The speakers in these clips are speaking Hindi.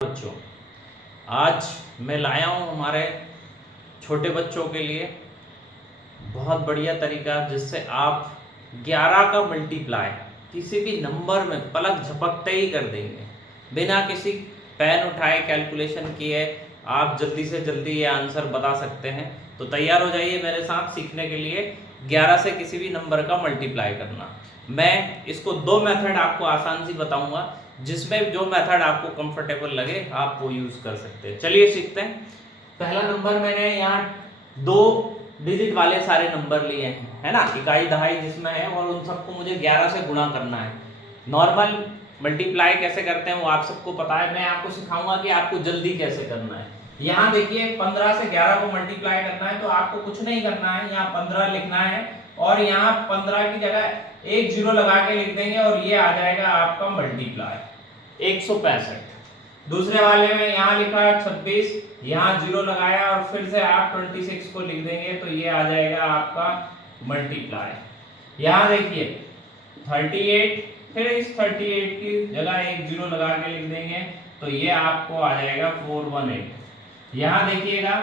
बच्चों, आज मैं लाया हूँ हमारे छोटे बच्चों के लिए बहुत बढ़िया तरीका जिससे आप 11 का मल्टीप्लाई किसी भी नंबर में पलक झपकते ही कर देंगे। बिना किसी पेन उठाए कैलकुलेशन किए आप जल्दी से जल्दी ये आंसर बता सकते हैं। तो तैयार हो जाइए मेरे साथ सीखने के लिए 11 से किसी भी नंबर का मल्टीप्लाई करना। मैं इसको दो मेथड आपको आसान सी बताऊंगा, जिसमें जो मेथड आपको कंफर्टेबल लगे आप वो यूज कर सकते हैं। चलिए सीखते हैं। पहला नंबर मैंने यहाँ 2 डिजिट वाले सारे नंबर लिए हैं, है ना, इकाई दहाई जिसमें है, और उन सबको मुझे 11 से गुणा करना है। नॉर्मल मल्टीप्लाई कैसे करते हैं वो आप सबको पता है, मैं आपको सिखाऊंगा कि आपको जल्दी कैसे करना है। यहाँ देखिए 15 से 11 को मल्टीप्लाई करना है तो आपको कुछ नहीं करना है, यहाँ 15 लिखना है और यहाँ 15 की जगह एक जीरो लगा के लिख देंगे और ये आ जाएगा आपका मल्टीप्लाई 165। दूसरे वाले में यहाँ लिखा है 26, यहाँ जीरो लगाया और फिर से आप 26 को लिख देंगे तो ये आ जाएगा आपका मल्टीप्लाई। यहाँ देखिए 38, फिर इस 38 की जगह एक जीरो लगा के लिख देंगे तो ये आपको आ जाएगा 418। यहाँ देखिएगा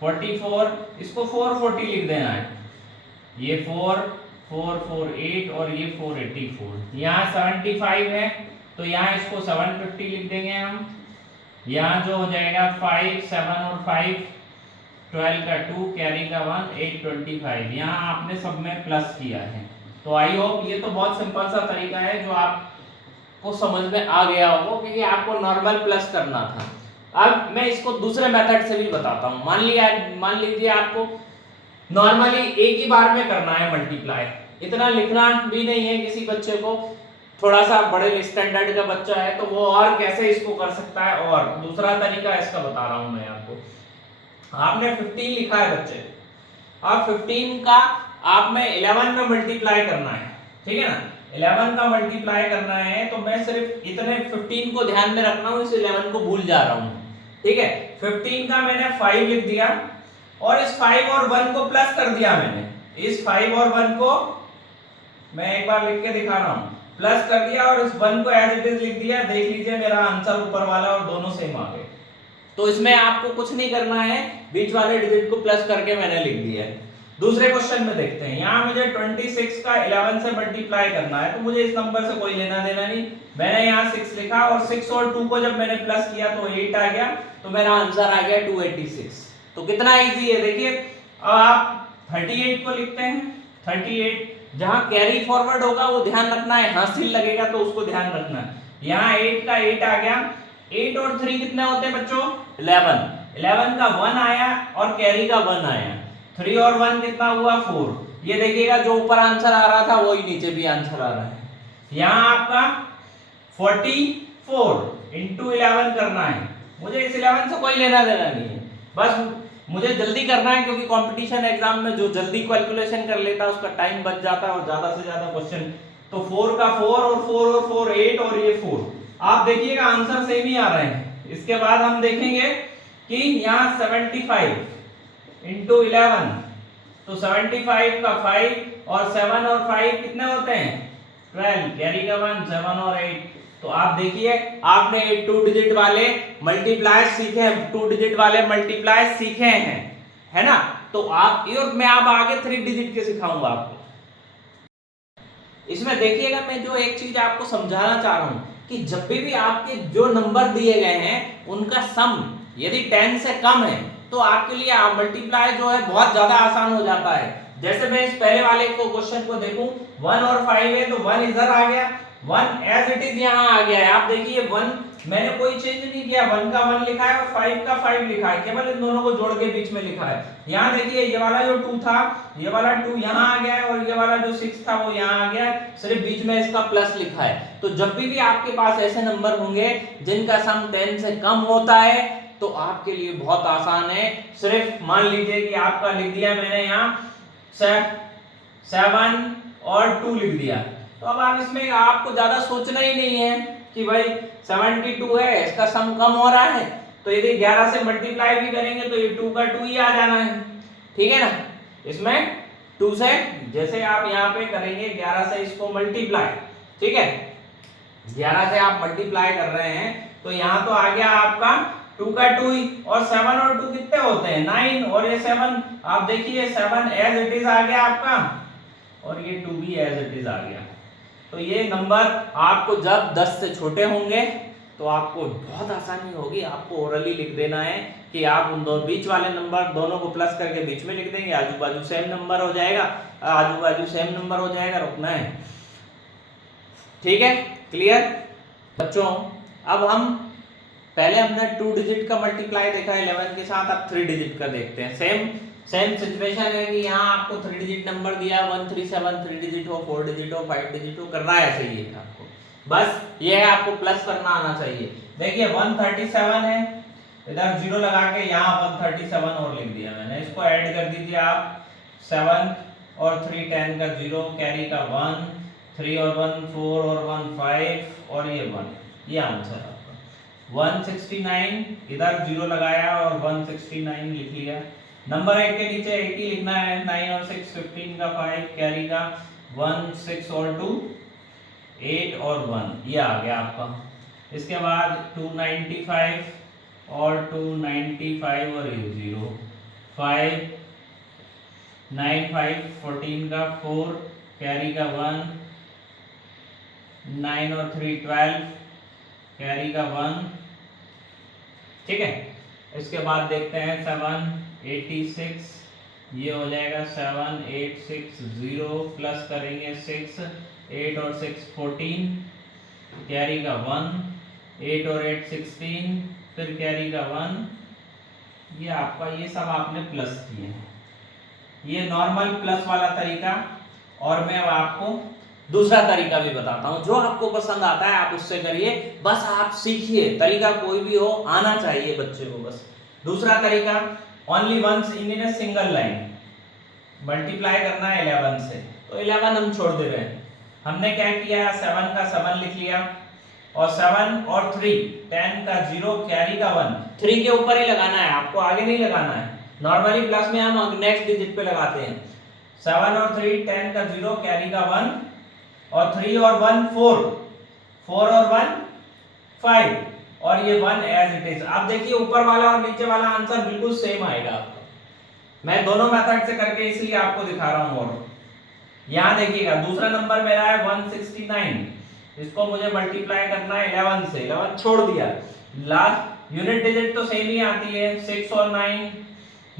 44, इसको 440 लिख देना है, ये 448 और ये 484। यहाँ 75 है तो यहाँ इसको 750 लिख देंगे हम। यहाँ जो हो जाएगा 5, 7 और 5 12 का 2, कैरी का 1, 825। यहाँ आपने सब में प्लस किया है। तो आई होप ये तो बहुत सिंपल सा तरीका है जो आपको समझ में आ गया होगा, क्योंकि आपको नॉर्मल प्लस करना था। अब मैं इसको दूसरे मेथड से भी बताता हूँ। मान लीजिए आपको नॉर्मली एक ही बार में करना है मल्टीप्लाई, इतना लिखना भी नहीं है किसी बच्चे को, थोड़ा सा बड़े स्टैंडर्ड का बच्चा है तो वो और कैसे इसको कर सकता है। और दूसरा तरीका इसका बता रहा हूं मैं आपको। आपने 15 लिखा है बच्चे, अब 15 का आप में 11 में मल्टीप्लाई करना है, ठीक है ना, 11 का मल्टीप्लाई करना है तो मैं सिर्फ इतने 15 को ध्यान में रखना हूं, इस 11 को भूल जा रहा हूं, ठीक है। 15 का मैंने 5 लिख दिया और इस 5 और 1 को प्लस कर दिया मैंने, इस 5 और 1 को मैं एक बार लिख के दिखा रहा हूं, प्लस कर दिया और इस 1 को एज इट इज लिख दिया। देख लीजिए मेरा आंसर ऊपर वाला और दोनों सेम आ गए। तो इसमें आपको कुछ नहीं करना है, बीच वाले डिजिट को प्लस करके मैंने लिख दिया है। दूसरे क्वेश्चन में देखते हैं। यहाँ मुझे 26 का 11 से मल्टीप्लाई करना है तो मुझे इस नंबर से कोई लेना देना नहीं, मैंने यहाँ 6 लिखा और 6 और 2 को जब मैंने प्लस किया तो 8 आ गया, तो मेरा आंसर आ गया 286। तो कितना इजी है देखिए। अब आप 38 को लिखते हैं, 38 जहां कैरी फॉरवर्ड होगा वो ध्यान रखना है, हासिल लगेगा तो उसको ध्यान रखना है। यहाँ 8 का 8 आ गया, 8 और 3 कितने होते हैं बच्चों 11, 11 का 1 आया और कैरी का 1 आया, 3 और 1 कितना हुआ 4। ये देखिएगा जो ऊपर आंसर आ रहा था वही नीचे भी आंसर आ रहा है। यहाँ आपका 44 इंटू 11 करना है, मुझे इस 11 से कोई लेना देना नहीं है, बस मुझे जल्दी करना है, क्योंकि कंपटीशन एग्जाम में जो जल्दी कैलकुलेशन कर लेता है उसका टाइम बच जाता है और ज्यादा से ज्यादा क्वेश्चन। तो 4 का 4 और 4 और 4 8 और ये 4, आप देखिएगा आंसर सेम ही आ रहे हैं। इसके बाद हम देखेंगे कि यहाँ 75 इंटू 11, तो 75 का 5 और 7 और 5 कितने होते हैं 12, कैरी का 1, 7 और 8। तो आप देखिए आपने 2 डिजिट वाले मल्टीप्लाई सीखे हैं, 2 डिजिट वाले मल्टीप्लाई सीखे हैं, है ना। तो आप और मैं अब आगे 3 डिजिट के सिखाऊंगा आपको। इसमें देखिएगा मैं जो एक चीज आपको समझाना चाह रहा हूं कि जब भी आपके जो नंबर दिए गए हैं उनका सम यदि 10 से कम है तो आपके लिए मल्टीप्लाई जो है बहुत ज्यादा आसान हो जाता है। जैसे मैं इस पहले वाले को क्वेश्चन को देखूं, 1 और 5 है तो 1 इधर आ गया, 1 एज इट इज यहाँ आ गया है। आप देखिए 1 मैंने कोई चेंज नहीं किया, 1 का 1 लिखा है और 5 का 5 लिखा है, केवल इन दोनों को जोड़ के बीच में लिखा है। यहाँ देखिए ये वाला जो 2 था, ये वाला 2 यहाँ आ गया है और ये वाला जो 6 था वो यहाँ आ गया है, सिर्फ बीच में इसका प्लस लिखा है। तो जब भी आपके पास ऐसे नंबर होंगे जिनका सम 10 से कम होता है तो आपके लिए बहुत आसान है। सिर्फ मान लीजिए कि आपका लिख दिया मैंने यहाँ 7 और 2 लिख दिया, तो अब आप इसमें आपको ज्यादा सोचना ही नहीं है कि भाई 72 है, इसका सम कम हो रहा है, तो यदि 11 से मल्टीप्लाई भी करेंगे तो ये 2 का 2 ही आ जाना है, ठीक है ना। इसमें 2 से जैसे आप यहाँ पे करेंगे 11 से इसको मल्टीप्लाई, ठीक है, 11 से आप मल्टीप्लाई कर रहे हैं तो यहाँ तो आ गया आपका 2 का 2 ही, और 7 और 2 कितने होते हैं 9, और ये 7 आप देखिए 7 एज इट इज आ गया आपका, और ये 2 भी एज इट इज आ गया। तो ये नंबर आपको जब 10 से छोटे होंगे तो आपको बहुत आसानी होगी, आपको ओरली लिख देना है कि आप उन दो बीच वाले नंबर दोनों को प्लस करके बीच में लिख देंगे, आजू बाजू सेम नंबर हो जाएगा, आजू बाजू सेम नंबर हो जाएगा, रुकना है। ठीक है, क्लियर बच्चों। अब हम पहले हमने 2 डिजिट का मल्टीप्लाई देखा 11 के साथ, अब 3 डिजिट का देखते हैं। सेम सिचुएशन है कि यहाँ आपको 3 डिजिट नंबर दिया 137, 3 डिजिट हो 4 डिजिट हो 5 डिजिट हो, करना है ऐसे ही है आपको, बस ये है आपको प्लस करना आना चाहिए। देखिए 137 है, इधर 0 लगा के यहाँ 137 और लिख दिया मैंने, इसको ऐड कर दीजिए आप, 7 और 3 10 का 0, कैरी का 1, 3 और 1 4 और 1 5 और ये 1, ये आंसर आपका 169। इधर 0 लगाया और 169 लिख लिया। नंबर 8 के नीचे 80 लिखना है, 9 और 6 15 का 5, कैरी का 1 6 और 2 8 और 1, ये आ गया आपका। इसके बाद 295 और 295 और ये 0 5 9 5 14 का 4, कैरी का 1 9 और 3 12, कैरी का 1। ठीक है, इसके बाद देखते हैं 786, ये हो जाएगा 7860, प्लस करेंगे 6, 8 और 6 14, कैरी का 1, 8 और 8 16, फिर कैरी का 1। ये आपका ये सब आपने प्लस किए हैं, ये नॉर्मल प्लस वाला तरीका। और मैं आपको दूसरा तरीका भी बताता हूं, जो आपको पसंद आता है आप उससे करिए, बस आप सीखिए, तरीका कोई भी हो आना चाहिए बच्चे को बस। दूसरा तरीका only once in a single line, multiply करना है 11 से, तो 11 हम छोड़ दे रहे हैं। हमने क्या किया, 7 का 7 लिख लिया, और 7 और 3 10 का 0, कैरी का 1, 3 के ऊपर ही लगाना है आपको, आगे नहीं लगाना है। नॉर्मली प्लस में हम नेक्स्ट डिजिट पे लगाते हैं। 7 और 3 10 का 0, कैरी का 1, और 3 और 1 4, 4 और 1 5, और ये 1 एज इट इज। आप देखिए ऊपर वाला और नीचे वाला आंसर बिल्कुल सेम आएगा आपका। मैं दोनों मेथड से करके इसलिए आपको दिखा रहा हूं। और यहां देखिएगा दूसरा नंबर मेरा है 169, इसको मुझे मल्टीप्लाई करना है 11 से, 11 छोड़ दिया, लास्ट यूनिट डिजिट तो सेम ही आती है, 6 और 9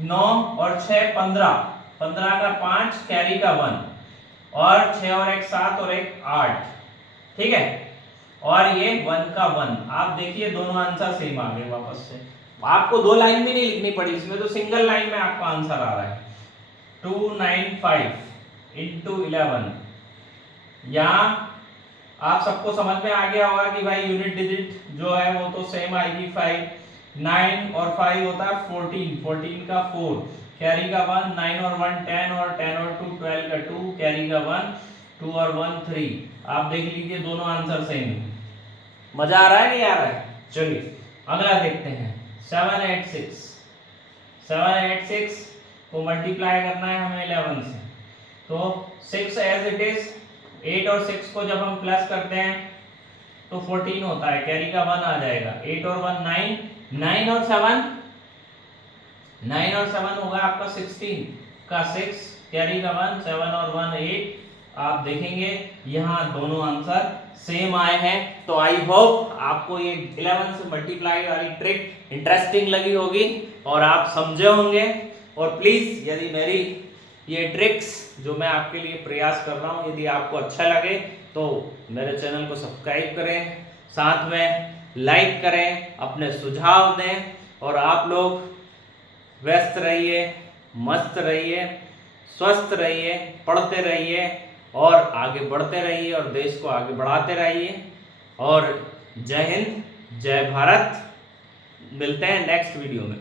9 और 6 15, 15 का 5, कैरी का 1, और 6 और 1 7 और 1 8। ठीक है, और ये 1 का 1। आप देखिए दोनों आंसर सेम आ गए वापस से, आपको 2 लाइन भी नहीं लिखनी पड़ी इसमें, तो सिंगल लाइन में आपका आंसर आ रहा है 295 इंटू 11। यहाँ आप सबको समझ में आ गया होगा कि भाई यूनिट डिजिट जो है वो तो सेम आएगी 5, 9 और 5 होता है 14, 14 का 4, कैरी का 1, 9 और 1 10, और 10 और 2 12 का 2, कैरी का 1, 2 और 1 3। आप देख लीजिए दोनों आंसर सेम है। मजा आ रहा है नहीं आ रहा है? चलिए अगला देखते हैं 786। 786 को मल्टीप्लाई करना है हमें 11 से, तो 6 एज इट इज, 8 और 6 को जब हम प्लस करते हैं तो 14 होता है, कैरी का 1 आ जाएगा, 8 और 1 9, 9 और 7, 9 और 7 होगा आपका 16 का 6, कैरी का 1, 7 और 1 8। आप देखेंगे यहाँ दोनों आंसर सेम आए हैं। तो आई होप आपको ये 11 से मल्टीप्लाई वाली ट्रिक इंटरेस्टिंग लगी होगी और आप समझे होंगे। और प्लीज यदि मेरी ये ट्रिक्स जो मैं आपके लिए प्रयास कर रहा हूँ यदि आपको अच्छा लगे तो मेरे चैनल को सब्सक्राइब करें, साथ में लाइक करें, अपने सुझाव दें, और आप लोग व्यस्त रहिए, मस्त रहिए, स्वस्थ रहिए, पढ़ते रहिए और आगे बढ़ते रहिए और देश को आगे बढ़ाते रहिए। और जय हिंद, जय भारत। मिलते हैं नेक्स्ट वीडियो में।